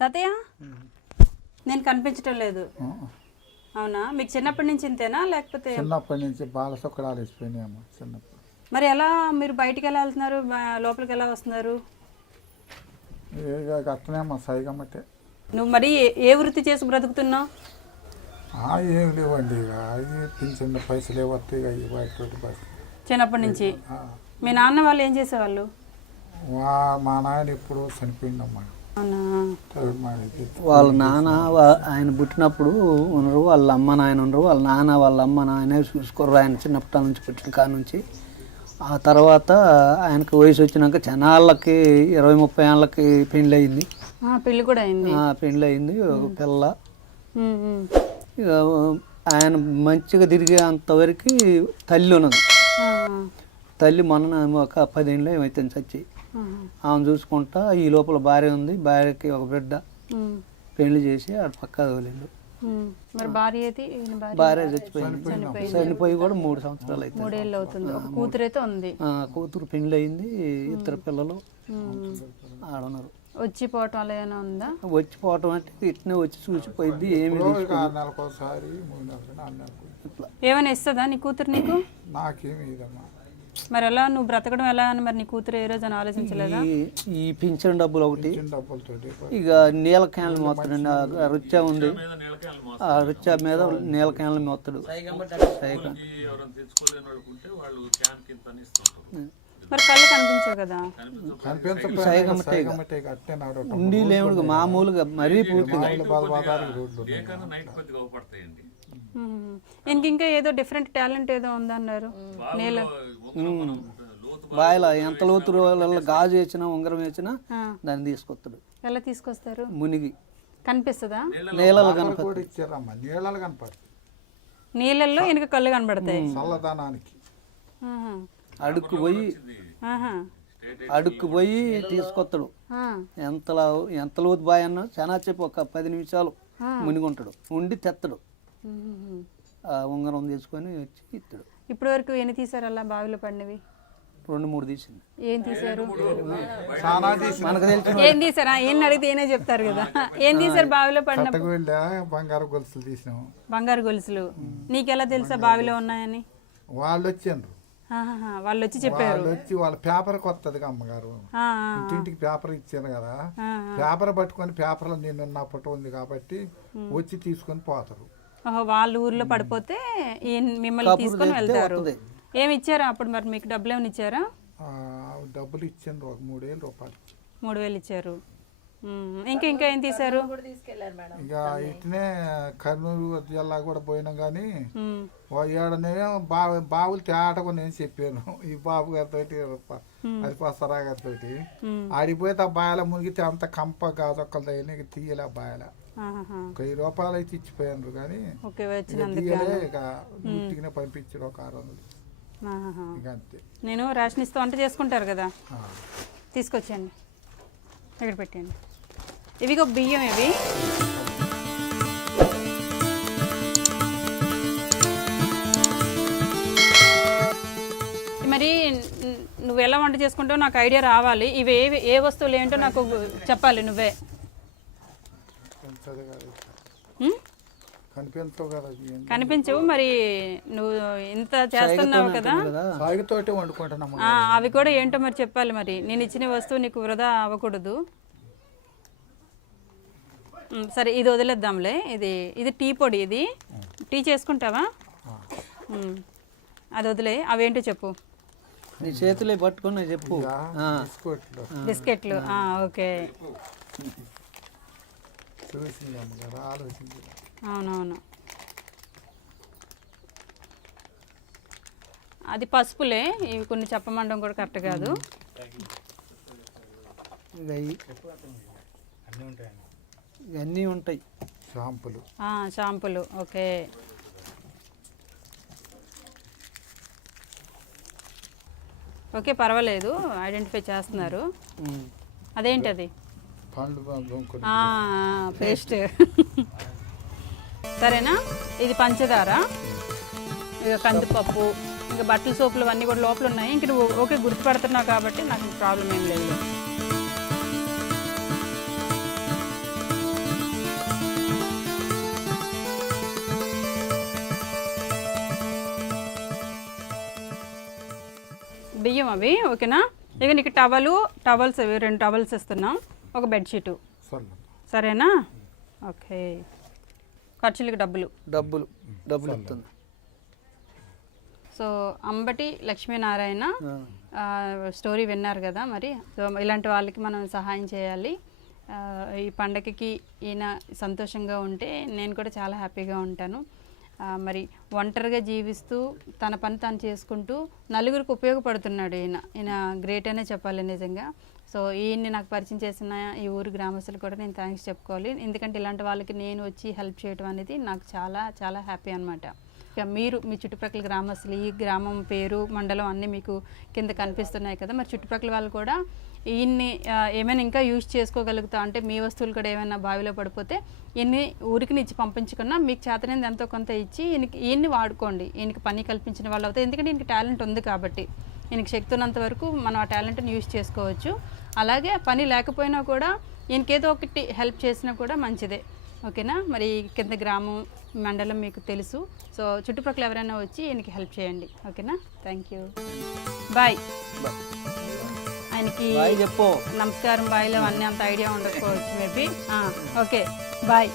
తాతయ్య నేను కనిపించటం లేదు. అవునా, మీకు చిన్నప్పటి నుంచి ఇంతేనా లేకపోతే? చిన్నప్పటి నుంచి బాల సొక్కడాలు వేసిపోయినాయమ్మా చిన్నప్పుడు. మరి ఎలా మీరు బయటికి ఎలా వెళ్తున్నారు, లోపలికి ఎలా వస్తున్నారు? అట్టనేమ్మా సైగమ్మటే. నువ్వు మరి ఏ వృత్తి చేసి బ్రతుకుతున్నావు? ఏం లేవండి, అది చిన్న పైసలు ఏవస్తాయి అవి బయటతోటి బస్. చిన్నప్పటి నుంచి మీ నాన్న వాళ్ళు ఏం చేసేవాళ్ళు? మా నాయన ఎప్పుడు చనిపోయిందమ్మా. వాళ్ళ నాన్న ఆయన పుట్టినప్పుడు ఉన్నారు, వాళ్ళ అమ్మ నాయన ఉన్నారు. వాళ్ళ నాన్న వాళ్ళ అమ్మ నాయన చూసుకోరు ఆయన చిన్నప్పటి నుంచి పుట్టిన కాడ నుంచి. ఆ తర్వాత ఆయనకు వయసు వచ్చినాక జనాళ్ళకి 20-30 ఏళ్ళకి పెళ్ళి అయింది. పెళ్ళి కూడా అయింది. పెళ్ళి అయింది, ఒక పిల్ల. ఇక ఆయన మంచిగా తిరిగే అంతవరకు తల్లి ఉన్నది. తల్లి మొన్న ఒక 10 ఏళ్ళు ఏమైతే చచ్చి ఆమె చూసుకుంటా ఈ లోపల భార్య ఉంది. భార్యకి ఒక బిడ్డ, పెళ్లి చేసి ఆడ పక్కా తోలిండు. భార్య చచ్చిపోయింది. చనిపోయి కూడా 3 సంవత్సరాలు అయితే 3 ఏళ్ళు అవుతుంది. ఒక కూతురు అయితే ఉంది. కూతురు పెళ్లి అయింది, 2 పిల్లలు ఆడున్నారు. వచ్చిపోవటం అలా ఏమైనా ఉందా? వచ్చిపోవటం అంటే ఇట్నే వచ్చి చూసిపోయింది. ఏమి ఏమైనా ఇస్తుందా నీ కూతురు నీకు? నాకేమి ఇదమ్మా. మరి ఎలా నువ్వు బ్రతకడం ఎలా అని మరి నీ కూతురు ఏ రోజు అని ఆలోచించలేదా? ఈ పింఛన్ డబ్బులు ఒకటి, ఇక నీళ్ళ క్యాన్లు మోస్తాడు. రుచా ఉంది, ఆ రుచా మీద నీళ్ళ క్యాన్లు మోస్తాడు. మరి కళ్ళు కనిపించవు కదా? ఉండి లేవుడు మామూలుగా మరీ పూర్తిగా. ఇంకా ఏదో డిఫరెంట్ టాలెంట్ ఏదో ఉందన్నారు. నీళ్ళ బాయిలో ఎంత లోతు గాజు వేసినా ఉంగరం వేసినా దాన్ని తీసుకొస్తాడు. ఎలా తీసుకొస్తారు? మునిగి కనిపిస్తుందా? నీళ్ళలో నీళ్ళల్లో వెనక కళ్ళు కనబడతాయి. అడుక్కు పోయి తీసుకొస్తాడు. ఎంత లోతు బాయ్ అన్నా చాలా చెప్పు ఒక 10 నిమిషాలు మునిగుంటాడు. ఉండి తెత్తడు, ఉంగరం తీసుకొని వచ్చి ఇస్తాడు. ఇప్పటి వరకు ఎన్ని తీసారు అలా బావిలో పడినవి? 2-3 తీసింది. ఏం తీసారు? మనకు తెలుసు. ఏం తీసారా? ఏం అడిగితే ఏనే చెప్తారు కదా. ఏం తీసారు బావిలో పడిన? బంగారు గొలుసులు తీసినాము. బంగారు గొలుసులు నీకెలా తెలుసా బావిలో ఉన్నాయని? వాళ్ళు వచ్చిండ్రు, వాళ్ళు వచ్చి చెప్పారు. వాళ్ళ పేపర్ కొత్తది అమ్మగారు, ఇంటింటికి పేపర్ ఇచ్చాను కదా. పేపర్ పట్టుకొని పేపర్లో నేను నా ఫోటో ఉంది కాబట్టి వచ్చి తీసుకొని పోతారు. వాళ్ళ ఊర్లో పడిపోతే మిమ్మల్ని తీసుకొని వెళ్తారు. ఏమి ఇచ్చారా అప్పుడు? మరి మీకు డబ్బులు ఏమైనా ఇచ్చారా? డబ్బులు ఇచ్చాను, 3,000 రూపాయలు. 3,000 ఇచ్చారు. ఇంకా ఏం తీసారు? ఇక ఇట్నే కర్నూలు జిల్లా కూడా పోయినాం కానీ ఏడనే బావులు తేటగా నేను చెప్పాను ఈ బాబు గారితో, హరిపాసరా గారితో. ఆడిపోతే ఆ బాయల మునిగితే అంత కంప గాజొక్కల దగ్గర తీయలే బాయల. 1,000 రూపాయలు అయితే ఇచ్చిపోయాను కానీ తీయలే. ఇక ఇంటికి పంపించాడు ఒక 600. ఇక అంతే. నేను రేషన్ ఇస్తూ వంట చేసుకుంటారు కదా, తీసుకొచ్చాను. ఇక్కడ పెట్టండి. ఇవి ఒక బియ్యం. ఇవి మరి నువ్వు ఎలా వంట చేసుకుంటావు నాకు ఐడియా రావాలి. ఇవి ఏ వస్తువులు ఏంటో నాకు చెప్పాలి నువ్వే. కనిపించవు మరి నువ్వు ఇంత చేస్తున్నావు కదా. అవి కూడా ఏంటో మరి చెప్పాలి. మరి నేను ఇచ్చిన వస్తువు నీకు వృధా అవ్వకూడదు. సరే ఇది వదిలేద్దాంలే. ఇది టీ పొడి. ఇది టీ చేసుకుంటావా? అది వదిలే. అవేంటో చెప్పు. నీ చేతులే పట్టుకున్నా చెప్పు. బిస్కెట్లు. ఓకే. అవునవును, అది పసుపులే. ఇవి కొన్ని చెప్పమండం కూడా కరెక్ట్ కాదు. ఇవన్నీ ఉంటాయి. షాంపులు. ఓకే. ఓకే, పర్వాలేదు, ఐడెంటిఫై చేస్తున్నారు. అదేంటి అది? పేస్ట్. సరేనా? ఇది పంచదార, ఇక కందిపప్పు, ఇంకా బట్టల సోపులు అన్నీ కూడా లోపల ఉన్నాయి. ఇంక నువ్వు ఓకే గుర్తుపడుతున్నావు కాబట్టి నాకు ప్రాబ్లం ఏం లేదు. బియ్యం అవి ఓకేనా. ఇక నీకు టవల్స్ అవి 2 టవల్స్ ఇస్తున్నాం, ఒక బెడ్షీటు, సరే సరేనా. ఓకే, ఖర్చులకి డబ్బులు ఇస్తుంది. సో అంబటి లక్ష్మీనారాయణ స్టోరీ విన్నారు కదా మరి. సో ఇలాంటి వాళ్ళకి మనం సహాయం చేయాలి. ఈ పండగకి ఈయన సంతోషంగా ఉంటే నేను కూడా చాలా హ్యాపీగా ఉంటాను. మరి ఒంటరిగా జీవిస్తూ తన పని తాను చేసుకుంటూ నలుగురికి ఉపయోగపడుతున్నాడు ఈయన గ్రేట్ అనే చెప్పాలి నిజంగా. సో ఈయన్ని నాకు పరిచయం చేసిన ఈ ఊరు గ్రామస్తులు కూడా నేను థ్యాంక్స్ చెప్పుకోవాలి. ఎందుకంటే ఇలాంటి వాళ్ళకి నేను వచ్చి హెల్ప్ చేయడం అనేది నాకు చాలా చాలా హ్యాపీ అనమాట. మీరు మీ చుట్టుప్రక్కల గ్రామస్తులు, ఈ గ్రామం పేరు మండలం అన్నీ మీకు కింద కనిపిస్తున్నాయి కదా, మరి చుట్టుప్రక్కల వాళ్ళు కూడా ఈయన్ని ఏమైనా ఇంకా యూజ్ చేసుకోగలుగుతా అంటే మీ వస్తువులు కూడా ఏమైనా బావిలో పడిపోతే ఈయన్ని ఊరికి ఇచ్చి పంపించుకున్నా మీకు చేతనైంది ఎంతో కొంత ఇచ్చి ఈయన్ని వాడుకోండి. ఈయనకి పని కల్పించిన వాళ్ళు అవుతాయి. ఎందుకంటే ఈయనకి టాలెంట్ ఉంది కాబట్టి ఈయనకి శక్తి ఉన్నంత వరకు మనం ఆ టాలెంట్ని యూజ్ చేసుకోవచ్చు. అలాగే పని లేకపోయినా కూడా ఈయనకేదో ఒకటి హెల్ప్ చేసినా కూడా మంచిదే, ఓకేనా. మరి కింద గ్రామం మండలం మీకు తెలుసు. సో చుట్టుపక్కల ఎవరైనా వచ్చి ఈయనకి హెల్ప్ చేయండి, ఓకేనా. Thank you, bye. ఆయనకి చెప్పు నమస్కారం బాయ్లో అన్నీ అంత ఐడియా ఉండకపోవచ్చు మేబీ. Okay bye.